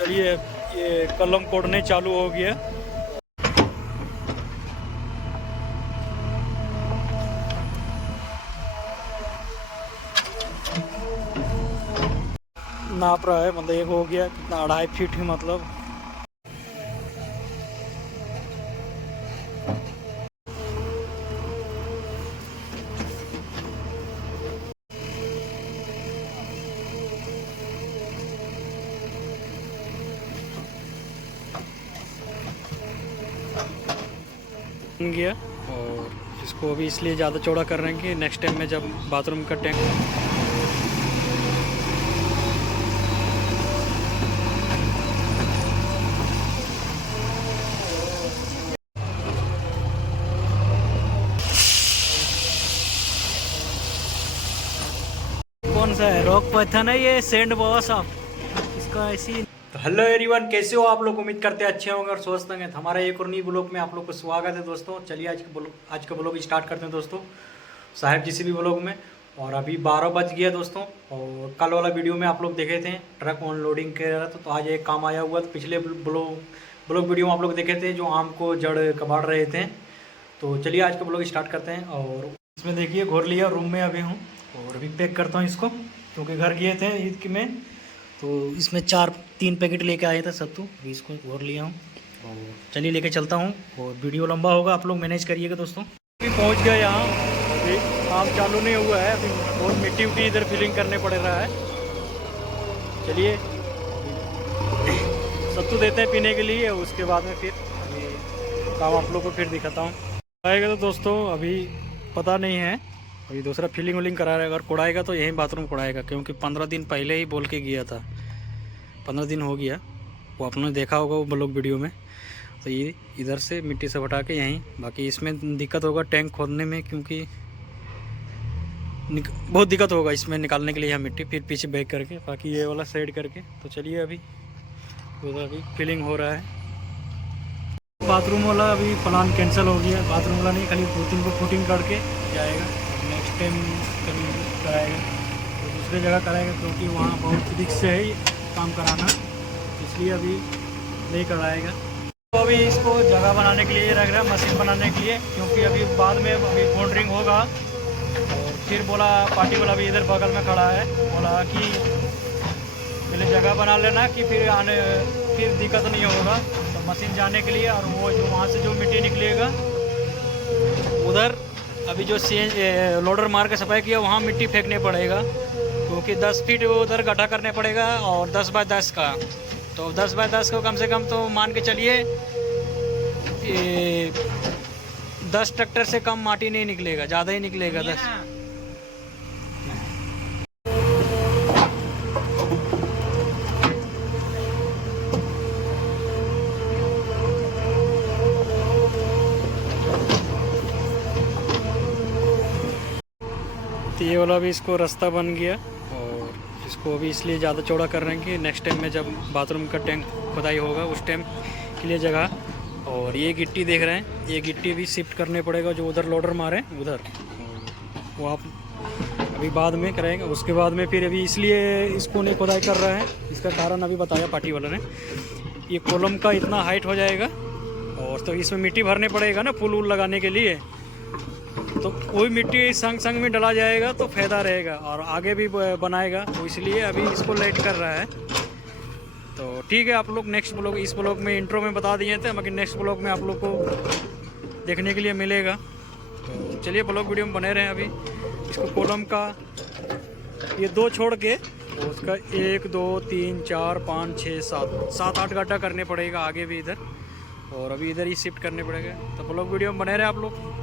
चलिए ये कलम कोड़ने चालू हो गया। नाप रहा है मतलब एक हो गया कितना 2.5 फीट है मतलब। बन गया और इसको अभी इसलिए ज़्यादा चौड़ा कर रहे हैं कि नेक्स्ट टाइम में जब बाथरूम का टैंक कौन सा है रॉक पत्थर है ये सैंड बॉस आप इसका ऐसी। तो हेलो एवरीवन, कैसे हो आप लोग? उम्मीद करते हैं अच्छे होंगे और स्वस्थ होंगे। हमारा एक और नई ब्लॉग में आप लोग को स्वागत है दोस्तों। चलिए आज का ब्लॉग स्टार्ट करते हैं दोस्तों साहेब जी भी ब्लॉग में। और अभी 12 बज गया दोस्तों। और कल वाला वीडियो में आप लोग देखे थे ट्रक अनलोडिंग कर रहा था, तो आज एक काम आया हुआ। तो पिछले ब्लॉग वीडियो में आप लोग देखे थे जो आम को जड़ कबाड़ रहे थे। तो चलिए आज का ब्लॉग स्टार्ट करते हैं। और इसमें देखिए घोर लिया, रूम में अभी हूँ और अभी पैक करता हूँ इसको, क्योंकि घर गए थे ईद में। तो इसमें 3 पैकेट लेके आए थे सत्तू, अभी इसको घोर लिया हूँ और चलिए लेके चलता हूँ। और वीडियो लंबा होगा, आप लोग मैनेज करिएगा दोस्तों। अभी पहुँच गया यहाँ, अभी काम चालू नहीं हुआ है, अभी बहुत मिट्टी उट्टी इधर फिलिंग करने पड़ रहा है। चलिए सत्तू देते हैं पीने के लिए, उसके बाद में फिर काम आप लोग को फिर दिखाता हूँ। आएगा तो दोस्तों अभी पता नहीं है, अभी दूसरा फिलिंग विलिंग करा रहा है। अगर कोड़ाएगा तो यहीं बाथरूम कोड़ाएगा, क्योंकि 15 दिन पहले ही बोल के गया था। 15 दिन हो गया, वो आपने देखा होगा वो ब्लॉग वीडियो में। तो ये इधर से मिट्टी से हटा के यहीं, बाकी इसमें दिक्कत होगा टैंक खोदने में, क्योंकि बहुत दिक्कत होगा इसमें निकालने के लिए यहाँ मिट्टी, फिर पीछे बैक करके, बाकी ये वाला साइड करके। तो चलिए अभी उधर अभी फिलिंग हो रहा है। बाथरूम वाला अभी प्लान कैंसिल हो गया, बाथरूम वाला नहीं, खाली 2-3 को फुटिंग करके जाएगा। नेक्स्ट टाइम कभी कराएगा तो दूसरी जगह कराएगा, क्योंकि वहाँ बहुत रिस्क है ही काम कराना, इसलिए अभी नहीं कराएगा। तो अभी इसको जगह बनाने के लिए रख रहा है, मशीन बनाने के लिए, क्योंकि अभी बाद में अभी बाउंड्रिंग होगा। और फिर बोला पार्टी वाला भी इधर बगल में खड़ा है, बोला कि पहले जगह बना लेना कि फिर दिक्कत नहीं होगा तो मशीन जाने के लिए। और वो जो वहाँ से जो मिट्टी निकलेगा उधर अभी जो लोडर मार के सफाई किया वहाँ मिट्टी फेंकने पड़ेगा, क्योंकि 10 फीट उधर गड्ढा करने पड़ेगा और 10 बाय 10 का। तो 10 बाय 10 को कम से कम तो मान के चलिए 10 ट्रैक्टर से कम माटी नहीं निकलेगा, ज़्यादा ही निकलेगा 10। तो ये वाला भी इसको रास्ता बन गया, और इसको अभी इसलिए ज़्यादा चौड़ा कर रहे हैं कि नेक्स्ट टाइम में जब बाथरूम का टैंक खुदाई होगा उस टाइम के लिए जगह। और ये गिट्टी देख रहे हैं, ये गिट्टी भी शिफ्ट करने पड़ेगा, जो उधर लोडर मारे उधर, वो आप अभी बाद में कराएंगे। उसके बाद में फिर अभी इसलिए इसको नहीं खुदाई कर रहा है, इसका कारण अभी बताया पार्टी वाला ने। ये कॉलम का इतना हाइट हो जाएगा और तो इसमें मिट्टी भरने पड़ेगा ना पुल उल लगाने के लिए, तो वही मिट्टी संग संग में डला जाएगा तो फ़ायदा रहेगा और आगे भी बनाएगा। तो इसलिए अभी इसको लेट कर रहा है। तो ठीक है, आप लोग नेक्स्ट ब्लॉग, इस ब्लॉग में इंट्रो में बता दिए थे, बाकी नेक्स्ट ब्लॉग में आप लोग को देखने के लिए मिलेगा। तो चलिए ब्लॉग वीडियो में बने रहें। अभी इसको कॉलम का ये 2 छोड़ के तो उसका 1 2 3 4 5 6 7 8 गड्ढा करने पड़ेगा आगे भी इधर, और अभी इधर ही शिफ्ट करने पड़ेगा। तो ब्लॉग वीडियो में बने रहें आप लोग।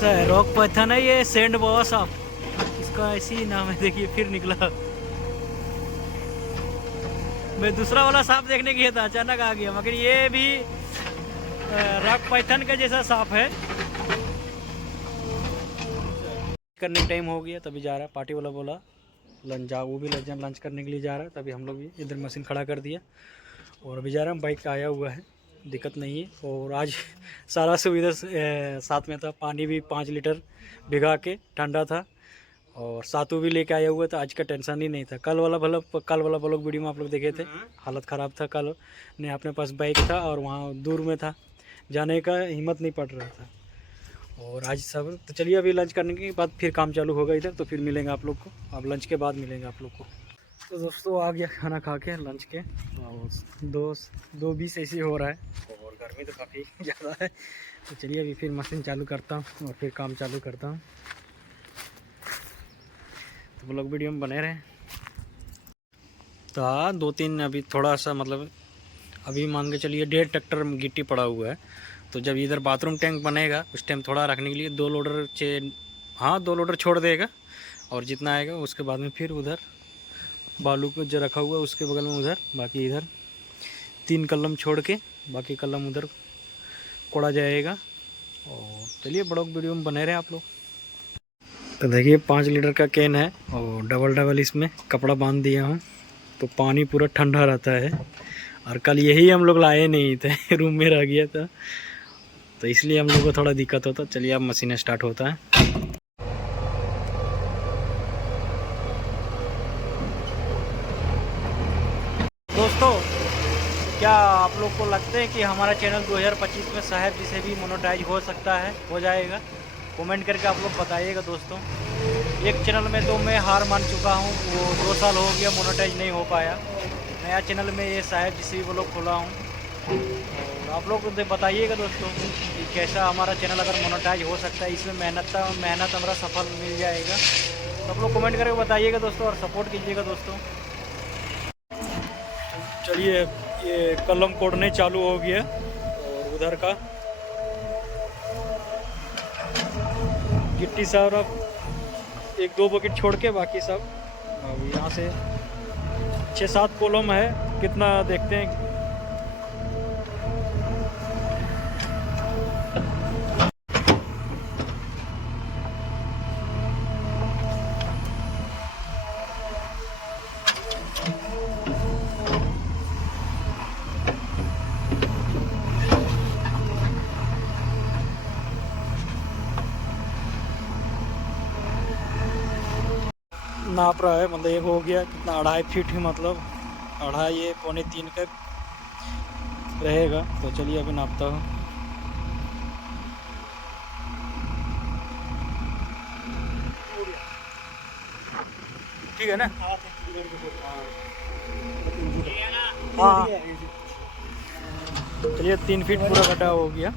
सा है? रॉक पैथन है ये, सैंड बोआ सांप, इसका ऐसी ही नाम है। देखिए फिर निकला। मैं दूसरा वाला सांप देखने गया था, अचानक आ गया, मगर ये भी रॉक पाइथन का जैसा सांप है। करने का टाइम हो गया तभी जा रहा है, पार्टी वाला बोला लंच जा, वो भी लंच करने के लिए जा रहा है, तभी हम लोग भी इधर मशीन खड़ा कर दिया और अभी जा रहा है। बाइक आया हुआ है, दिक्कत नहीं है। और आज सारा सुविधा साथ में था, पानी भी 5 लीटर भिगा के ठंडा था और सातू भी लेके आया हुआ था। आज का टेंशन ही नहीं था। कल वाला ब्लॉग वीडियो में आप लोग देखे थे, हालत ख़राब था। कल ने अपने पास बाइक था और वहाँ दूर में था, जाने का हिम्मत नहीं पड़ रहा था। और आज सब तो चलिए अभी लंच करने के बाद फिर काम चालू होगा इधर, तो फिर मिलेंगे आप लोग को। अब लंच के बाद मिलेंगे आप लोग को। तो दोस्तों आ गया खाना खा के लंच के, और 2:20 ऐसे हो रहा है और गर्मी तो काफ़ी ज़्यादा है। तो चलिए अभी फिर मशीन चालू करता हूँ और फिर काम चालू करता हूँ। तो ब्लॉग वीडियो में बने रहें। तो हाँ 2-3 अभी थोड़ा सा मतलब अभी मान के चलिए 1.5 ट्रैक्टर गिट्टी पड़ा हुआ है। तो जब इधर बाथरूम टैंक बनेगा उस टाइम थोड़ा रखने के लिए 2 लोडर 2 लोडर छोड़ देगा, और जितना आएगा उसके बाद में फिर उधर बालू को जो रखा हुआ है उसके बगल में उधर, बाकी इधर 3 कलम छोड़ के बाकी कलम उधर कोड़ा जाएगा। और चलिए ब्लॉग वीडियो में बने रहे आप लोग। तो देखिए 5 लीटर का कैन है और डबल इसमें कपड़ा बांध दिया हूँ, तो पानी पूरा ठंडा रहता है। और कल यही हम लोग लाए नहीं थे रूम में रह गया था, तो इसलिए हम लोग को थोड़ा दिक्कत होता। चलिए अब मशीन स्टार्ट होता है। दोस्तों क्या आप लोग को लगता है कि हमारा चैनल 2025 में साहब जी से भी मोनेटाइज हो सकता है, हो जाएगा? कमेंट करके आप लोग बताइएगा दोस्तों। एक चैनल में तो मैं हार मान चुका हूँ, वो 2 साल हो गया मोनेटाइज नहीं हो पाया। नया चैनल में ये साहब जी से भी वो लोग खोला हूँ, और आप लोग बताइएगा दोस्तों कि कैसा हमारा चैनल अगर मोनेटाइज हो सकता है, इसमें मेहनत हमारा सफल मिल जाएगा। तो आप लोग कमेंट करके बताइएगा दोस्तों और सपोर्ट कीजिएगा दोस्तों। चलिए ये कलम कोड़ने चालू हो गया, और उधर का गिट्टी सारा 1-2 बकेट छोड़ के बाकी सब अब यहाँ से 6-7 कॉलम है, कितना देखते हैं। नाप रहा है, मतलब एक हो गया कितना 2.5 फीट ही, मतलब 2.5 पौने 3 का रहेगा। तो चलिए अभी नापता हूँ। ठीक है ना? हाँ चलिए 3 फीट पूरा कटा हो गया।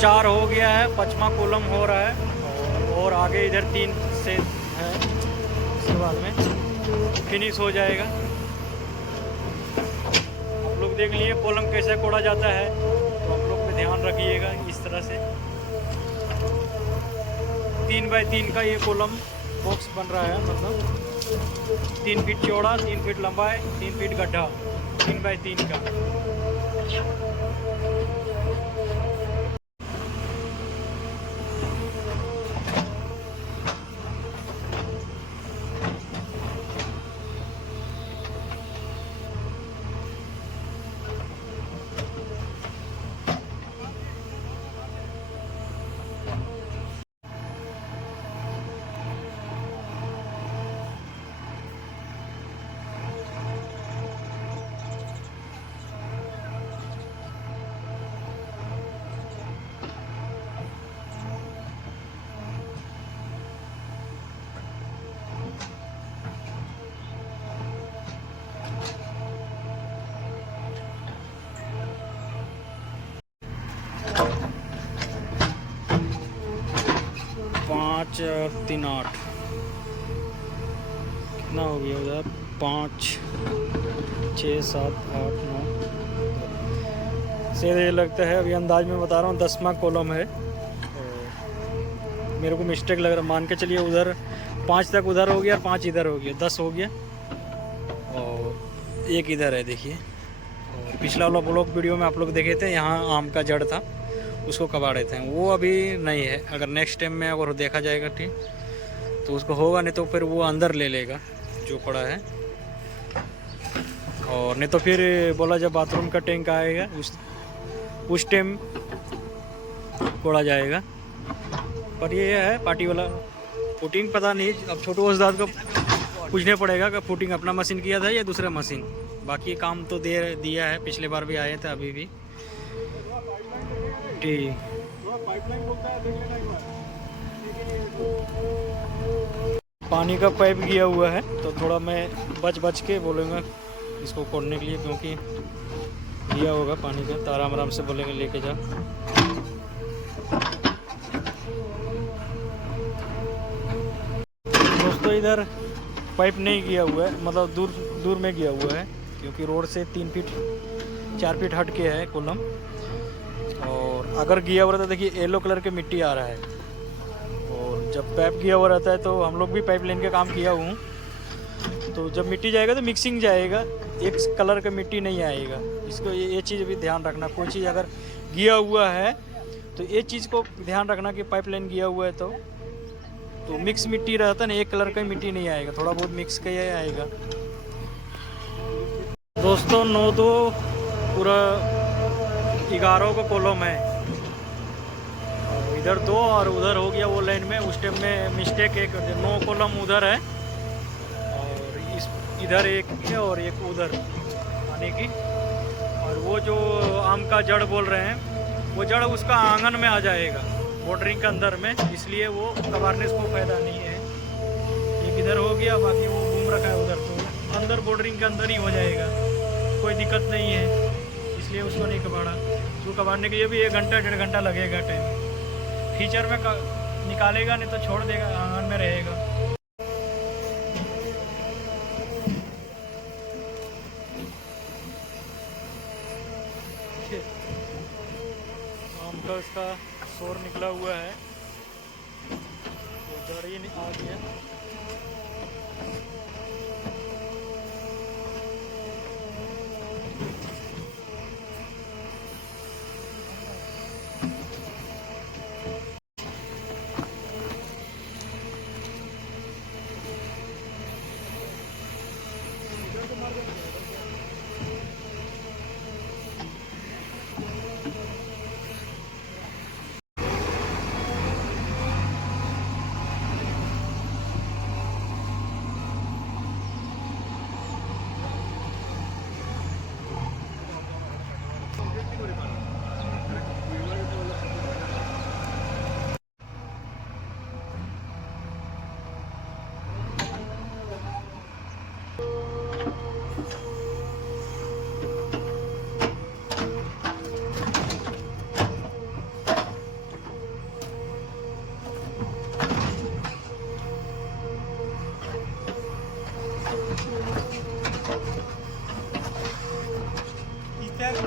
4 हो गया है, 5वां कॉलम हो रहा है और आगे इधर 3 से है, इसके बाद में फिनिश हो जाएगा। आप लोग देख लिए कॉलम कैसे कोड़ा जाता है, तो आप लोग पे ध्यान रखिएगा। इस तरह से 3 बाय 3 का ये कॉलम बॉक्स बन रहा है, मतलब 3 फीट चौड़ा, 3 फीट लंबाई, 3 फीट गड्ढा, 3 बाय 3 का। 5 और 3 8 कितना हो गया उधर? 5 6 7 8 9 से ये लगता है, अभी अंदाज में बता रहा हूँ 10वां कॉलम है। मेरे को मिस्टेक लग रहा है, मान के चलिए उधर 5 तक उधर हो गया और 5 इधर हो गया, 10 हो गया और 1 इधर है। देखिए, और पिछला वाला ब्लॉग वीडियो में आप लोग देखे थे, यहाँ आम का जड़ था, उसको कबाड़े थे, वो अभी नहीं है। अगर नेक्स्ट टाइम में अगर देखा जाएगा ठीक तो उसको होगा, नहीं तो फिर वो अंदर ले लेगा जो पड़ा है, और नहीं तो फिर बोला जब बाथरूम का टैंक आएगा उस टाइम कोड़ा जाएगा। पर ये है पार्टी वाला फुटिंग पता नहीं, अब छोटू उस्ताद को पूछने पड़ेगा कि फुटिंग अपना मशीन किया था या दूसरा मशीन। बाकी काम तो दिया है, पिछले बार भी आए थे, अभी भी ठीक। पानी का पाइप गया हुआ है, तो थोड़ा मैं बच के बोलूँगा इसको खोलने के लिए, क्योंकि गया होगा पानी का, तो आराम से बोलेंगे लेके जा। दोस्तों इधर पाइप नहीं गया हुआ है, मतलब दूर में गया हुआ है, क्योंकि रोड से 3 फीट 4 फीट हट के है कॉलम। और अगर गया हुआ रहता, देखिए येलो कलर की मिट्टी आ रहा है, और जब पाइप गया हुआ रहता है तो हम लोग भी पाइप लाइन का काम किया हूँ, तो जब मिट्टी जाएगा तो मिक्सिंग जाएगा, एक कलर का मिट्टी नहीं आएगा। इसको ये चीज़ भी ध्यान रखना, कोई चीज़ अगर गया हुआ है तो ये चीज़ को ध्यान रखना कि पाइप लाइन गया हुआ है तो मिक्स मिट्टी रहता ना, एक कलर का मिट्टी नहीं आएगा, थोड़ा बहुत मिक्स का ही आएगा। दोस्तों 9-2 पूरा 11 का कॉलम है, इधर 2 और उधर हो गया वो लाइन में, उस टाइम में मिस्टेक एक 9 कॉलम उधर है और इधर एक है और एक उधर आने की। और वो जो आम का जड़ बोल रहे हैं, वो जड़ उसका आंगन में आ जाएगा बॉर्डरिंग के अंदर में, इसलिए वो कबाड़ने को फायदा नहीं है। एक इधर हो गया, बाकी वो घूम रखा है उधर, तो अंदर बॉर्डरिंग के अंदर ही हो जाएगा, कोई दिक्कत नहीं है, इसलिए उसको नहीं कबाड़ा। तो कबाड़ने के लिए भी 1 घंटा 1.5 घंटा लगेगा टाइम, फीचर में निकालेगा, नहीं तो छोड़ देगा, आंगन में रहेगा। आम का इसका शोर निकला हुआ है, तो जड़ ही आ गया।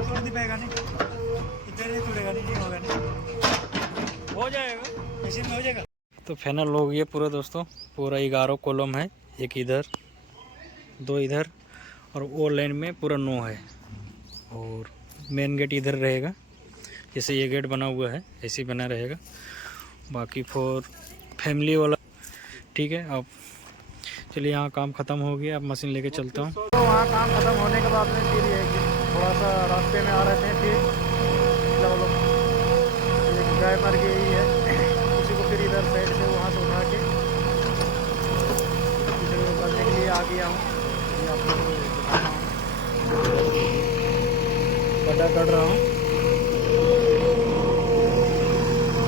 तोड़ दी पाएगा नहीं, इधर नहीं तोड़ेगा नहीं, ये होगा नहीं, हो जाएगा, मशीन में हो जाएगा। तो फाइनल हो गया पूरा दोस्तों। पूरा 11 कॉलम है, एक इधर 2 इधर और वो लाइन में पूरा 9 है। और मेन गेट इधर रहेगा, जैसे ये गेट बना हुआ है ऐसे ही बना रहेगा। बाकी फॉर फैमिली वाला ठीक है। अब चलिए यहाँ काम ख़त्म हो गया, अब मशीन लेके चलता हूँ। तो वहाँ काम खत्म होने के बाद में फिर ये कि थोड़ा सा रास्ते में आ रहे थे, फिर चलो एक गाय मर गई है, उसी को फिर इधर साइड से वहाँ से उठा के इधर करने के लिए आ गया हूँ। ये आप लोगों को दिखाना हूँ, गड्ढा कर रहा हूँ,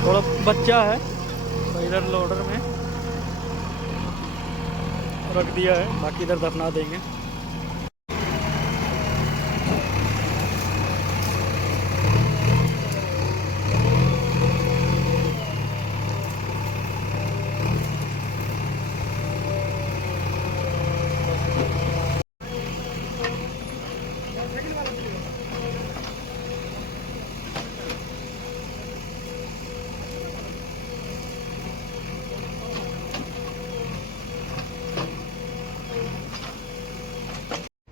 थोड़ा बच्चा है तो इधर लोडर में रख दिया है, बाकी इधर दफना देंगे।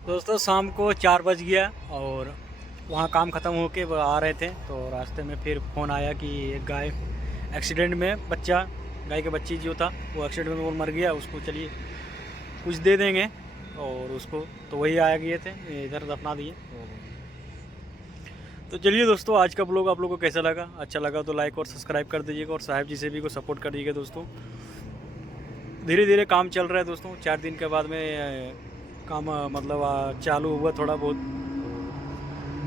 दोस्तों शाम को 4 बज गया और वहाँ काम ख़त्म होके वो आ रहे थे, तो रास्ते में फिर फ़ोन आया कि एक गाय एक्सीडेंट में, बच्चा गाय के बच्ची जो था वो एक्सीडेंट में वो मर गया, उसको चलिए कुछ दे देंगे। और उसको तो वही आया गए थे, इधर दफना दिए। तो चलिए दोस्तों, आज का ब्लॉग आप लोगों को कैसा लगा? अच्छा लगा तो लाइक और सब्सक्राइब कर दीजिएगा और साहिब जी से भी को सपोर्ट कर दीजिएगा दोस्तों। धीरे धीरे काम चल रहा है दोस्तों, 4 दिन के बाद में काम मतलब चालू हुआ थोड़ा बहुत,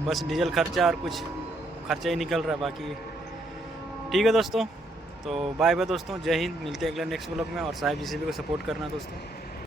बस डीजल खर्चा और कुछ खर्चा ही निकल रहा है, बाकी ठीक है दोस्तों। तो बाय बाय दोस्तों, जय हिंद, मिलते हैं अगले नेक्स्ट ब्लॉग में और साहिब जी से भी को सपोर्ट करना दोस्तों।